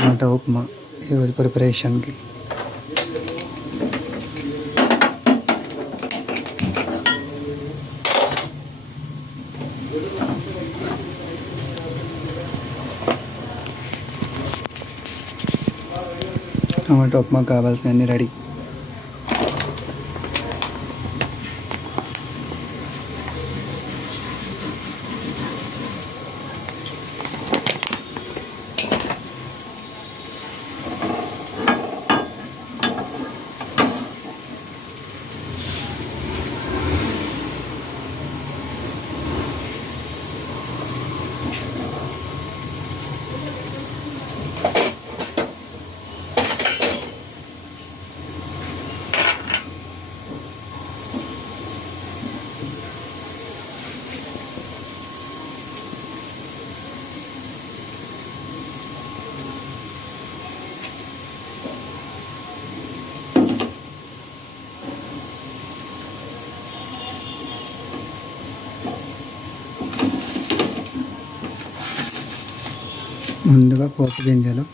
టమాటా ఉప్మా ఈరోజు ప్రిపరేషన్కి. టమాటా ఉప్మా కావాల్సినవన్నీ రెడీ. ముందుగా పోపు గింజలు,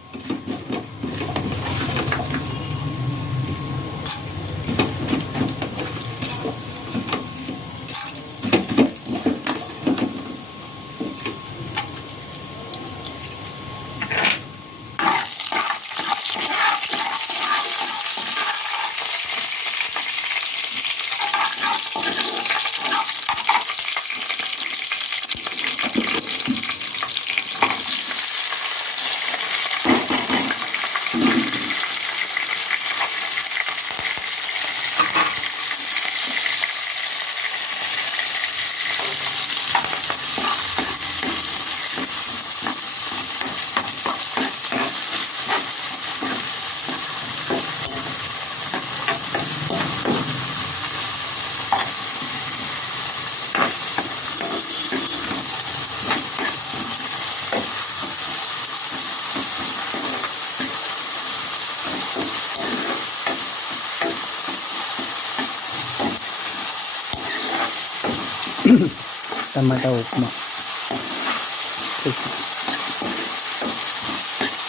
టమాటా ఉప్మా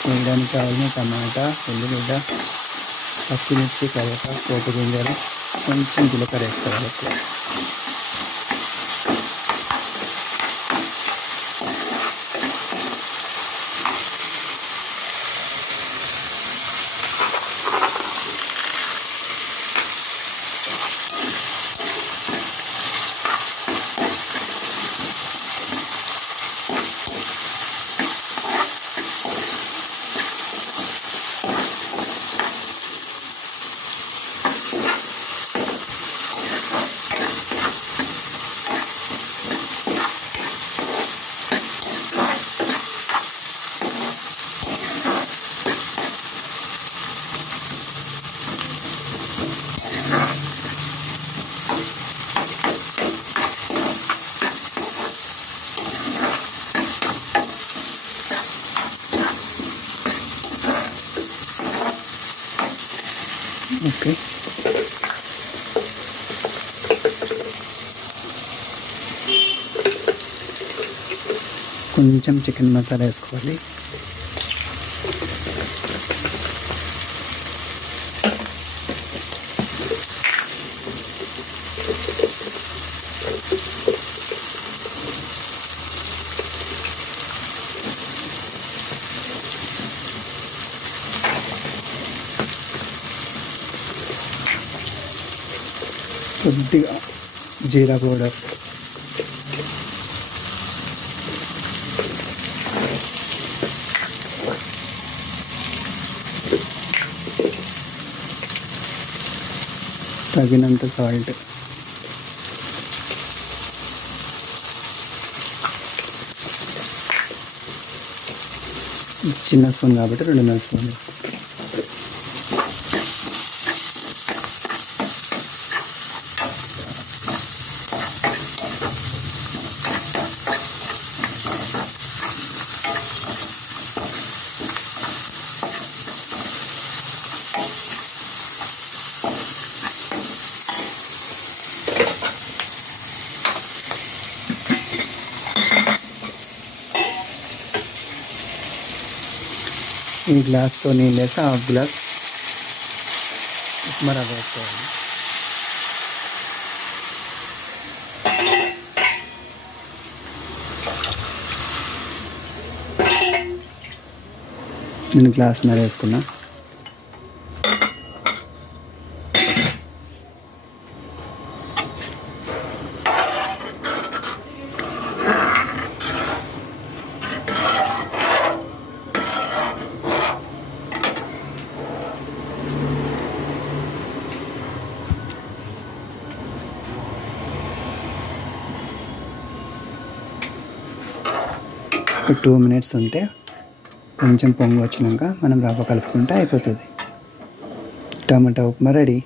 వేయడానికి కావాల్సిన టమాటా, ఉల్లిగడ్డ, పచ్చిమిర్చి, కరివేపాకు, పోపు గింజలు, కొంచెం జీలకర్ర వేసుకోవాలి. ఓకే, కొంచెం చికెన్ మసాలా వేసుకోవాలి. కొద్దిగా జీరా పౌడర్, తగినంత సాల్ట్, చిన్న స్పూన్ కాబట్టి 2.5 స్పూన్లు. ఈ గ్లాస్తో నీళ్ళు వేసి హాఫ్ గ్లాస్ ఉప్మా రవ్వ వేసుకోవాలి. నేను గ్లాస్న్నర వేసుకున్నా. ఒక 2 minutes ఉంటే కొంచెం పొంగు వచ్చినాక మనం రవ్వ కలుపుకుంటే అయిపోతుంది. టమాటా ఉప్మా రెడీ.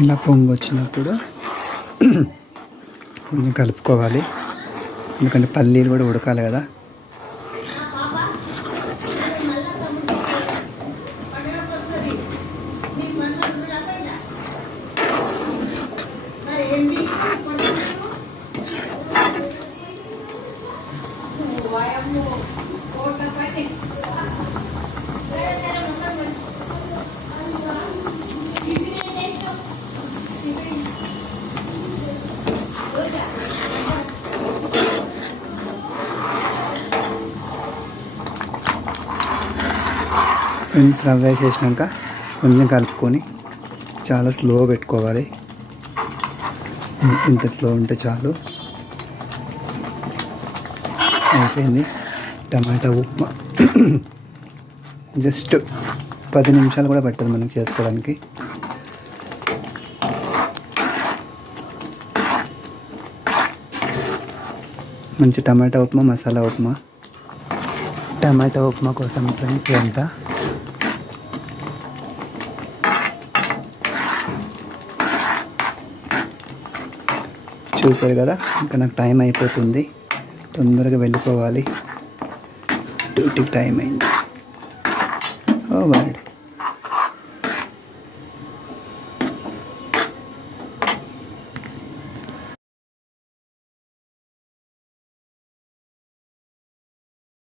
ఇలా పొంగు వచ్చినప్పుడు కొంచెం కలుపుకోవాలి, ఎందుకంటే పల్లీలు కూడా ఉడకాలి కదా. ఫ్రెండ్స్, రవ్వ వేసేసినాక కొంచెం కలుపుకొని చాలా స్లో పెట్టుకోవాలి. ఇంత స్లో ఉంటే చాలు. అయిపోయింది టమాటా ఉప్మా. జస్ట్ 10 నిమిషాలు కూడా పట్టదు మనకి చేసుకోవడానికి. మంచి టమాటా ఉప్మా, మసాలా ఉప్మా. టమాటా ఉప్మా కోసం ఫ్రెండ్స్ ఇదంతా. చూసారు కదా, ఇంకా నాకు టైం అయిపోతుంది, తొందరగా వెళ్ళిపోవాలి, డ్యూటీకి టైం అయింది. ఓ వర్డ్.